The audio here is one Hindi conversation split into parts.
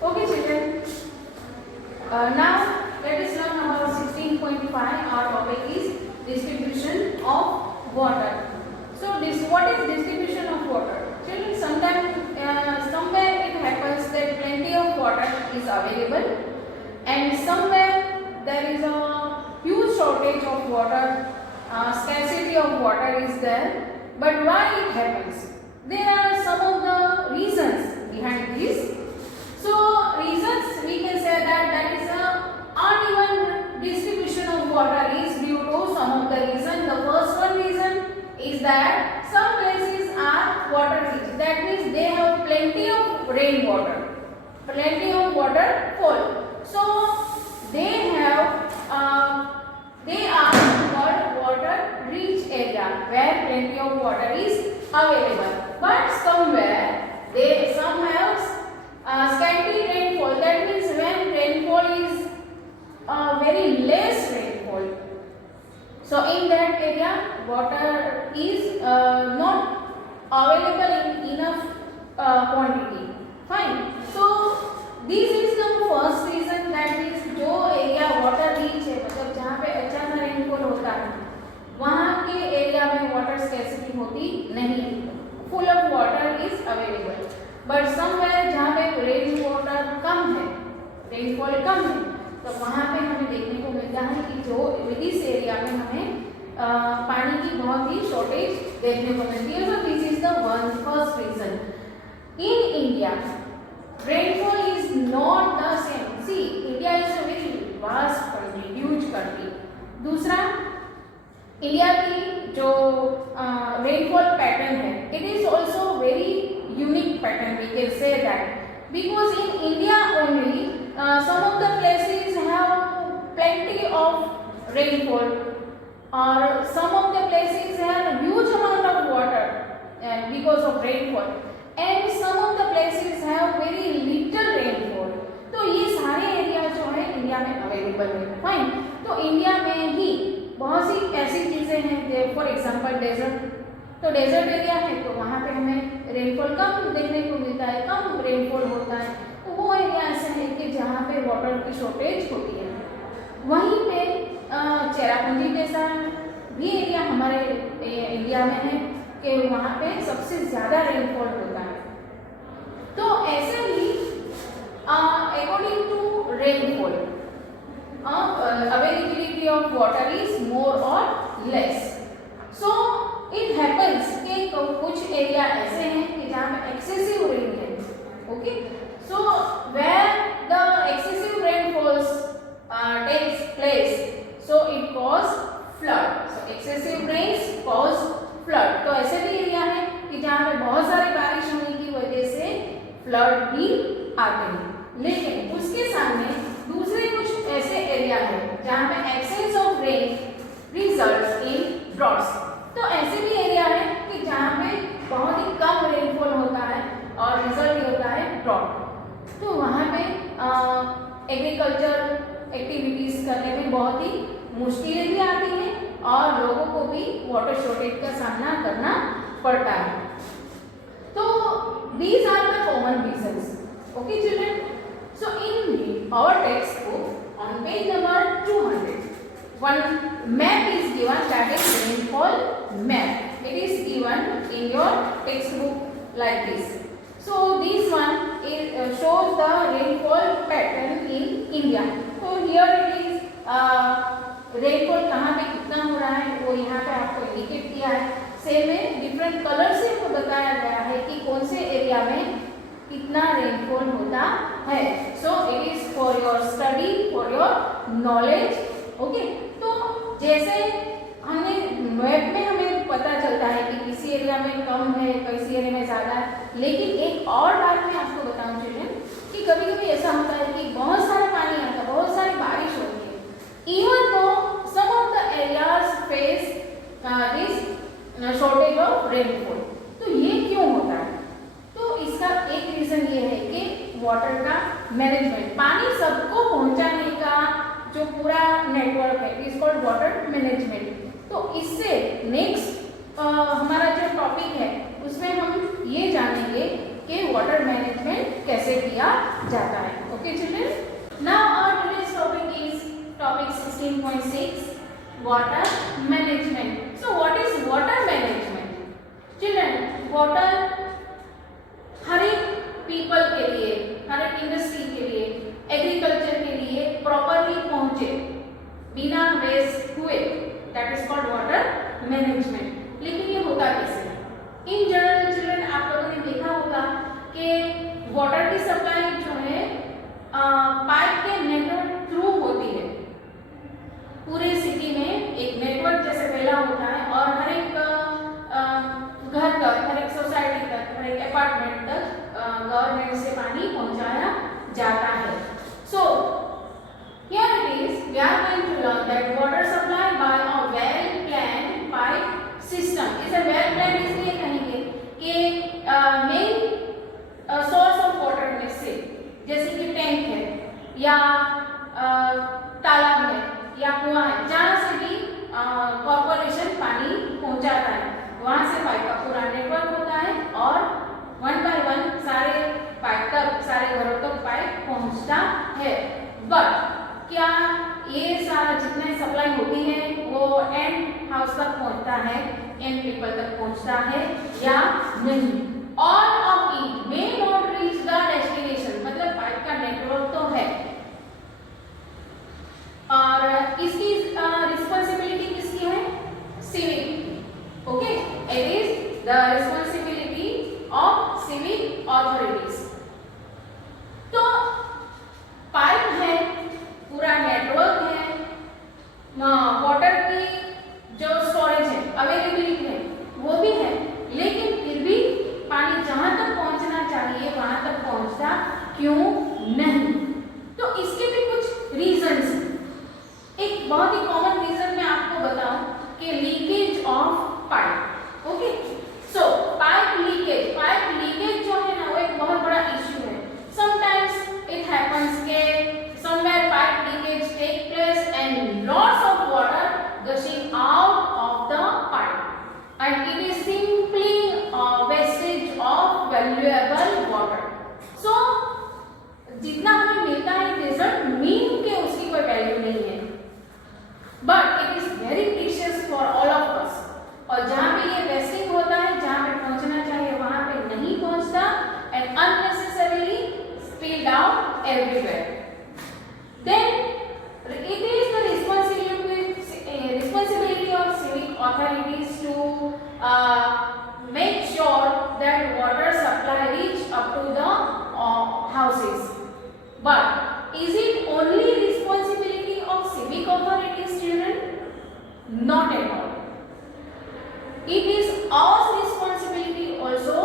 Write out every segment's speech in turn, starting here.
Okay, children. Now let us learn about 16.5. Our topic is distribution of water. So, what is distribution of water? Children, somewhere it happens that plenty of water is available, and somewhere there is a huge shortage of water. Scarcity of water is there. But why it happens? There are some of the reasons behind this. So, reasons we can say that is a uneven distribution of water is due to some of the reasons. The first one reason is that some places are water rich. That means they have plenty of rainwater, plenty of water fall. So, they are called water rich area where plenty of water is available. But somewhere some have scanty rainfall. That means when rainfall is very less rainfall. So in that area water is not available in enough quantity. Fine. So this is the first reason, that means जो एरिया वाटर रिच है, मतलब जहाँ पे अच्छा सा रेनफॉल होता है वहाँ के एरिया में वाटर स्कैर्सिटी होती नहीं, full of water is available. But somewhere जहाँ पे रेन वाटर कम है, रेनफॉल कम है, तो वहाँ पे हमें देखने को मिलता है कि जो इस एरिया में हमें पानी की बहुत ही शॉर्टेज देखने को मिलती है. So this is the first reason. In India rainfall is not the same. See, India is a very vast country, huge country. दूसरा, इंडिया की जो rainfall pattern है, it is also very unique pattern. We can say that because in India only some of the places have plenty of rainfall, or some of the places have huge amount of water because of rainfall. And some of the places have very little rainfall. तो ये सारे एरिया जो है इंडिया में अवेलेबल है. फाइन. तो इंडिया में ही बहुत सी ऐसी चीज़ें हैं, फॉर एग्जांपल डेजर्ट. तो डेजर्ट एरिया है तो वहाँ पे हमें रेनफॉल कम देखने को मिलता है, कम रेनफॉल होता है. तो वो एरिया ऐसे है कि जहाँ पे वाटर की शॉर्टेज होती है. वहीं पे चेरापूंजी जैसा भी एरिया हमारे इंडिया में है कि वहाँ पे सबसे ज़्यादा रेनफॉल होता है. तो ऐसे ही according to rainfall availability of water is more और लेस. सो इट हैपन्स कि कुछ एरिया ऐसे हैं कि जहाँ पे एक्सेसिव रेन है. Okay. So where the excessive rainfalls takes place, so it cause flood. So excessive rains cause flood. तो ऐसे भी एरिया है कि जहाँ पे बहुत सारी बारिश होने की वजह से फ्लड भी आते हैं. लेकिन उसके सामने दूसरे कुछ ऐसे एरिया है जहाँ पे excess of rain results in droughts. तो ऐसे भी एरिया है कि जहाँ पे बहुत ही कम रेनफॉल होता है और रिजल्ट होता है ड्रॉट. तो वहाँ पे एग्रीकल्चर एक्टिविटीज करने में बहुत ही मुश्किलें भी आती हैं और लोगों को भी वाटर शॉर्टेज का सामना करना पड़ता है. तो these are the common reasons. Okay, children. So in our textbook on page number 200, one map is given, that is rainfall map. It is given in your textbook like this. So this one shows the rainfall pattern in India. So here it is rainfall कहाँ पे कितना हो रहा है वो यहाँ पे आपको इंडिकेट किया है. सेम में डिफरेंट कलर से आपको बताया गया है कि कौन से एरिया में कितना रेनफॉल होता है. So it is for your study, for your knowledge. Okay. तो जैसे हमने मैप में हमें पता चलता है कि किसी एरिया में कम है, किसी एरिया में ज़्यादा है. लेकिन एक और बात मैं आपको बताऊँ चिल्ड्रन कि कभी कभी ऐसा होता है कि बहुत सारा पानी आता है, बहुत सारी बारिश होती है. Even though some of the areas face this shortage of rainfall. तो ये क्यों होता है? तो इसका एक रीजन ये है कि वाटर का मैनेजमेंट, पानी सबको पहुंचाने का जो पूरा नेटवर्क है, इज कॉल्ड वाटर मैनेजमेंट. तो इससे नेक्स्ट हमारा जो टॉपिक है उसमें हम ये जानेंगे कि वाटर मैनेजमेंट कैसे किया जाता है. Okay children, now our today's topic is topic 16.6 water management. So what is water management? Children, water हर एक पीपल के लिए, हर एक इंडस्ट्री के लिए, एग्रीकल्चर के लिए प्रॉपरली पहुंचे बिना वेस्ट हुए, that is called water management. लेकिन ये होता कैसे? इन जनरल चिल्ड्रन आप लोगों ने देखा होगा कि वाटर की सप्लाई जो है पाइप के नेटवर्क थ्रू होती है. पूरे सिटी में एक नेटवर्क जैसे फैला होता है और हर एक घर तक, हर एक सोसाइटी तक, हर एक अपार्टमेंट तक गवर्नमेंट से पानी पहुंचाया जाता है. So here it is, we are going to learn that water supply by a well planned pipe system. इसे वेल प्लान्ड इसलिए कहेंगे कि मेन सोर्स ऑफ वाटर में से, जैसे कि टैंक है या तालाब है या कुआं है, जहाँ से भी कॉर्पोरेशन पानी पहुंचाता है, वहां से पाइप का पूरा नेटवर्क होता है और वन बाय वन सारे पाइप तक, सारे घरों तक पाइप पहुंचता है. बट क्या ये सारा जितने सप्लाई होती है वो एंड हाउस तक पहुंचता है, एंड पीपल तक पहुंचता है या नहीं? All of it may not reach the destination. मतलब पाइप का नेटवर्क तो है और इसकी रिस्पॉन्सिबिलिटी किसकी है? Civic. Okay, it is the responsibility of civic authorities. तो पाइप है, पूरा नेटवर्क है, वाटर की जो स्टोरेज है, अवेलेबिलिटी है, वो भी है, लेकिन फिर भी पानी जहां तक पहुंचना चाहिए वहां तक पहुंचता क्यों नहीं? तो इसके भी कुछ रीजंस हैं. एक बहुत ही कॉमन रीजन मैं आपको बताऊं कि leakage of pipe. Okay, so pipe leakage जो है ना वो एक बहुत बड़ा इश्यू है. समटाइम्स इट हैपेंस के somewhere pipe leakage take place and lots of water gushing out of the pipe and it is simply a wastage of valuable water. So जितना हमें मिलता है रिजल्ट मीन के उसकी कोई वैल्यू नहीं है, but it is very precious for all of us. और जहाँ पे ये वेस्टिंग होता है, जहाँ पे पहुंचना चाहिए वहां पे नहीं पहुंचता and unnecessarily spilled out everywhere. Then it is the responsibility of civic authorities to make sure that water supply reach up to the houses. But is it only responsibility of civic authorities, children? Not at all. It is our responsibility also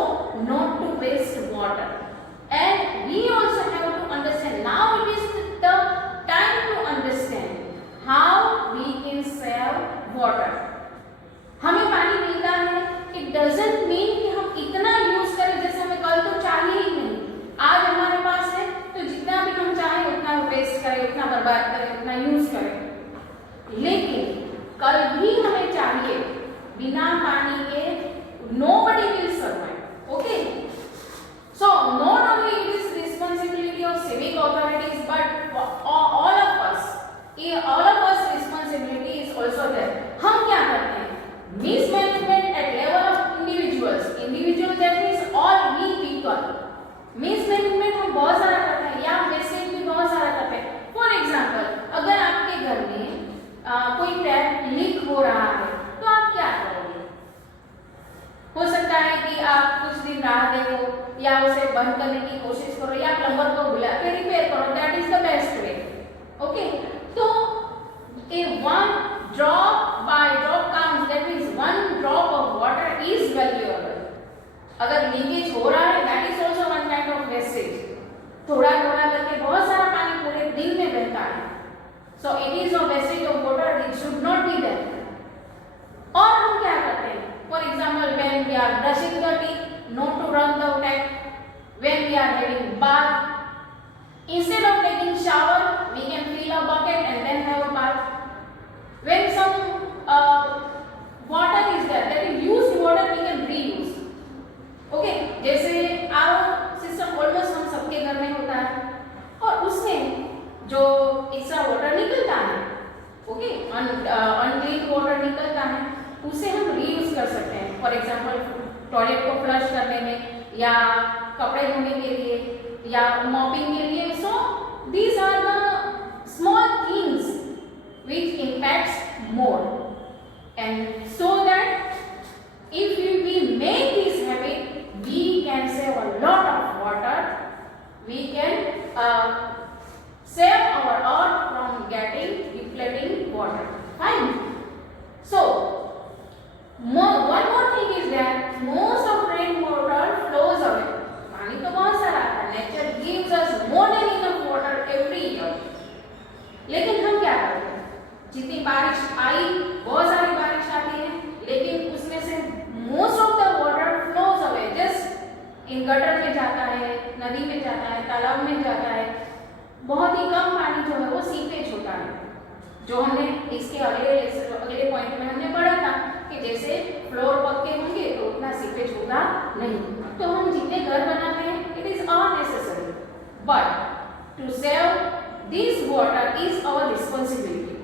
not to waste water, and we also have to understand. Now it is the time to understand how we can save water. हमें पानी मिलता है, it doesn't mean कि हम इतना यूज करें जैसे हमें कल तो चाहिए ही नहीं. आज हमारे पास है तो जितना भी हम चाहें उतना वेस्ट करें, उतना बर्बाद करें, उतना यूज करें. लेकिन कल भी हमें चाहिए, बिना पानी के nobody will survive. Okay, so not only it is responsibility of civic authorities, but all of us responsibility is also there. हम क्या करते हैं? Mismanagement at level of individuals. Individual that means all we people. Mismanagement हम बहुत सारा करते हैं या वेस्टेज भी बहुत सारा करते हैं. For example, अगर आपके घर में कोई टैप लीक हो रहा है तो आप क्या करोगे? हो सकता है कि आप कुछ दिन राह देखो या उसे बंद करने की कोशिश करो या प्लम्बर को बुला के रिपेयर करो. That is the best way. Okay, तो a one drop by drop counts. That means one drop of water is valuable. अगर लीकेज हो रहा है that is also one kind of wastage. थोड़ा थोड़ा करके बहुत सारा पानी पूरे दिन में बहता है. So it is a wastage of water. It should not be there. और हम क्या करते हैं? For example, when we are brushing the teeth, not to run the tap. When we are having bath, instead of taking shower, we can fill a bucket and then have a bath. When some water is there, that is used water, we can reuse. Okay, जैसे RO कपड़े धोने के लिए या मॉपिंग के लिए. सो these are the small things which impacts more, and so that if we make this habit, we can save a lot of water. We can save our earth from getting depleting water. Fine. So one more thing is that most of rain water flows away. पानी तो बहुत सारा आता है. Nature gives us more than enough water every year. लेकिन हम क्या करते हैं? जितनी बारिश आई, बहुत सारी बारिश आती है, लेकिन उसमें से most of the water flows away. Just in gutter में जाता है, नदी में जाता है, तालाब में जाता है. बहुत ही कम पानी जो है वो सीपेज होता है. जो हमने इसके अगले पॉइंट में हमने पढ़ा था कि जैसे फ्लोर पक्के होंगे तो उतना सीपेज होगा नहीं. तो हम जितने घर बनाते हैं, it is unnecessary, but to save this water is our responsibility.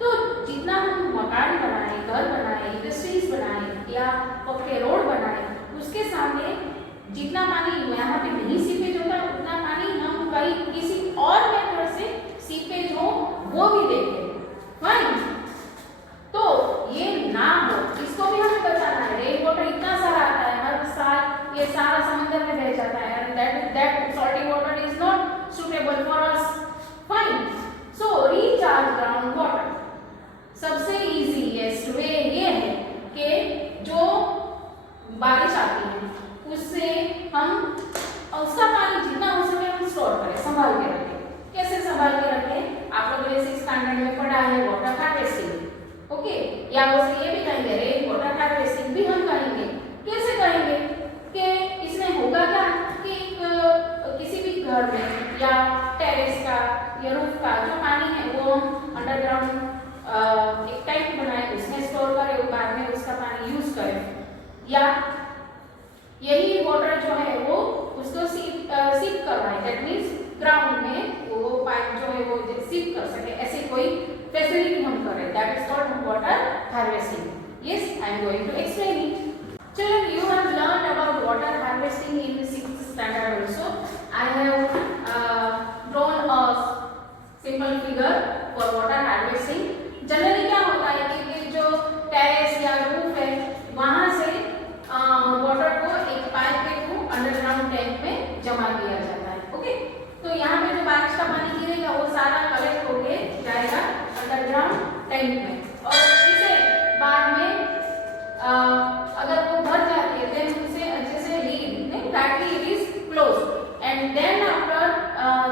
तो जितना हम मकान बनाए, घर बनाए, इंडस्ट्रीज बनाए या पक्के रोड बनाए, उसके सामने जितना पानी यहाँ पे नहीं सीपेज होता, उतना पानी हम कहीं किसी और मेथड से सीपेज हो वो भी देखें. फाइन. तो ये ना हो, इसको भी हमें बचाना है. रेन वाटर इतना सारा आता है हर साल, ये सारा समंदर में बह जाता है, and that salty water is not suitable for us. Fine. So recharge ground water. सबसे इजीएस्ट वे ये है कि जो बारिश आती है उससे हम उसका पानी जितना हो सके हम स्टोर करें, संभाल के रखें. कैसे संभाल के रखें? आप लोगों ने 6th स्टैंडर्ड में पढ़ा है वाटर हार्वेस्टिंग. ओके. या उससे ये भी कहेंगे रेन वाटर हार्वेस्टिंग भी हम कहेंगे. कैसे कहेंगे कि इसमें होगा क्या कि किसी भी घर में या टेरेस का या रूफ का जो पानी है वो हम अंडरग्राउंड एक टैंक बनाए, उसमें स्टोर करें, बाद में उसका पानी यूज करें. या यही वाटर जो है वो उसको सीप करवाएं. दैट मीन्स ग्राउंड में वो पाइप जो है वो सीप कर सके, ऐसे कोई फैसिलिटी हम करें. That is called water harvesting. Yes, I am going to explain it. Children, you have learned about water harvesting in the 6th standard also. I have drawn a simple figure for water harvesting. Generally क्या होता है कि जो टेरेस या रूफ है वहां से वाटर को एक पाइप के थ्रू अंडरग्राउंड टैंक में जमा किया जाता है. ओके. तो यहाँ पे जो बारिश का पानी गिरेगा वो सारा कलेक्ट होके जाएगा अंडरग्राउंड टैंक में, और इसे बाद में अगर वो भर जाती है देन उसे अच्छे से lead tightly it is close, and then after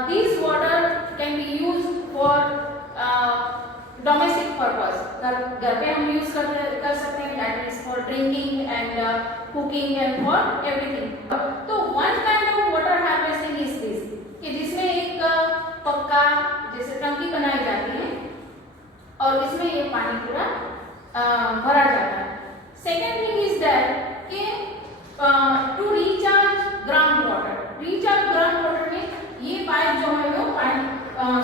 this water can be used for domestic purpose. घर पे हम यूज कर सकते हैं. That is for drinking and cooking and for everything. तो one kind of water harvesting is this कि जिसमें एक पक्का जैसे टंकी बनाई जाती है और इसमें ये पानी पूरा भरा जाता है. सेकेंड थिंग इज दैट कि to recharge ground water. Recharge ground water में ये पाइप जो है वो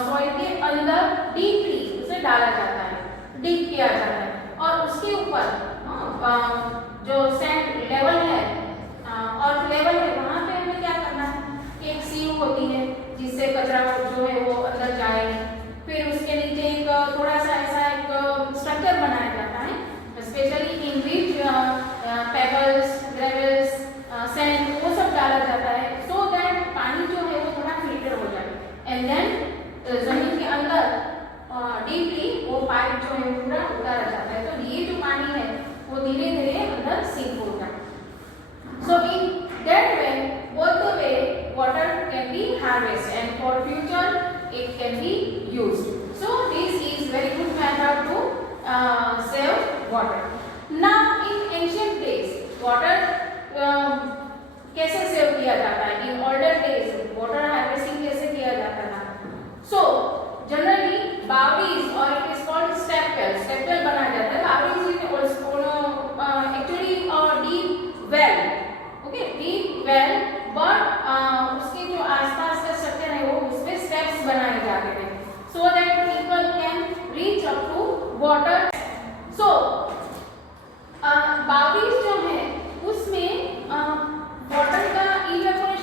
सॉइल के अंदर डीपली उसे डाला जाता है, डीप किया जाता है, और उसके ऊपर जो सैंड लेवल है और लेवल है वहाँ पे हमें क्या करना है, एक सीव होती है जिससे कचरा जो है वो अंदर जाए. फिर उसके नीचे एक थोड़ा सा ऐसा एक स्ट्रक्चर बनाया जाता है specially in which pebbles, gravels, sand वो सब डाला जाता है, सो दैट पानी जो है वो थोड़ा फिल्टर हो जाए. एंड देन जमीन के अंदर डीपली वो पाइप जो है पूरा उतारा जाता है. तो ये जो पानी है वो धीरे धीरे अंदर सीप होता है. So in that way both the way water can be harvested, and for future it can be used. So this is very good method to save water. Now in ancient days water कैसे सेव किया जाता है? In older days water harvesting कैसे किया जाता था? So generally बावड़ीज और it is called step well. Step well बनाया जाता है. बावड़ीज is actually a deep well. Okay, deep well, but उसके जो आसपास का स्ट्रक्चर है वो उसपे स्टेप्स बनाए जाते थे so that people can reach up to water. So बावड़ीज जो है उसमें वाटर का इवेपोरेशन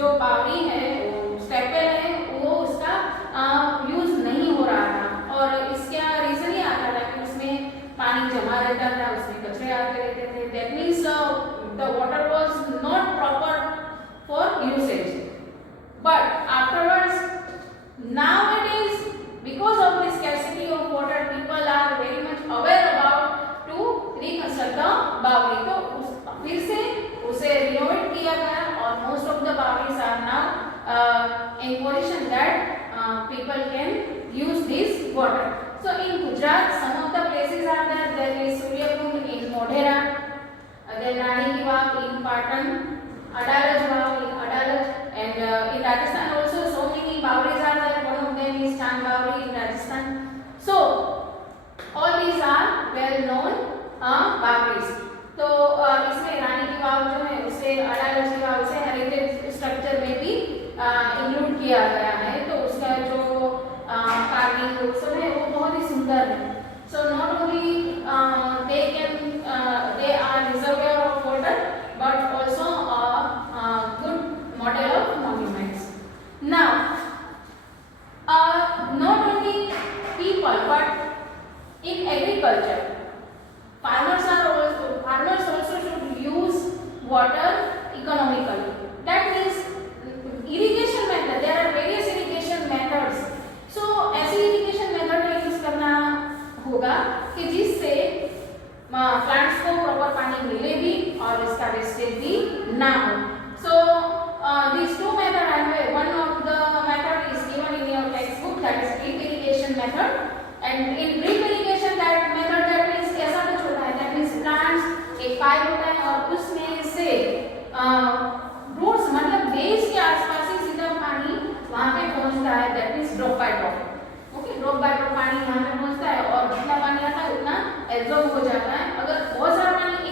जो बावड़ी है वो स्टेपवेल है वो उसका यूज नहीं हो रहा था और इसका रीजन ये आता था कि उसमें पानी जमा रहता था, उसमें कचरे आते रहते थे. That means the water was not proper for usage. But afterwards nowadays because of the scarcity of water people are very much aware about to reconstruct the बावड़ी. तो फिर से उसे रिनोवेट किया गया और most of the बावड़ीज are now in position that people can use this water. So in Gujarat some of the places are there. There is Suryakund in Modhera, then Rani Ki Vav in Patan, Adalaj Vav in Adalaj, and in Rajasthan also so many बावड़ीज are there. One of them is Chand Bawri in Rajasthan. So all these are well known बावड़ीज. तो इसमें रानी की वाव जो है उसे अडालज की वाव से हेरिटेज स्ट्रक्चर में भी इंक्लूड किया गया है. तो उसका जो कार्विंग सब है वो बहुत ही सुंदर है. So not only they are reservoir of water but also a good model of monuments. Now not only people but in agriculture farmers also should use water economically. That means irrigation method, there are various irrigation methods. So ऐसी irrigation method का यूज करना होगा कि जिससे प्लांट्स को प्रॉपर पानी मिले भी और इसका वेस्टेज भी ना हो. So these two methods I have. One of the method is given in your textbook, that is drip irrigation method. And in drip irrigation that method, that means कैसा कुछ होता है, that means plants एक पाइप होता है और उसमें से रूट्स मतलब बेस के आसपास ही सीधा पानी वहाँ पे पहुँचता है. that means drop by drop. Okay, drop by drop पानी वहाँ पे पहुँचता है और जितना पानी आता है उतना एब्जॉर्ब हो जाता है. अगर बहुत सारा पानी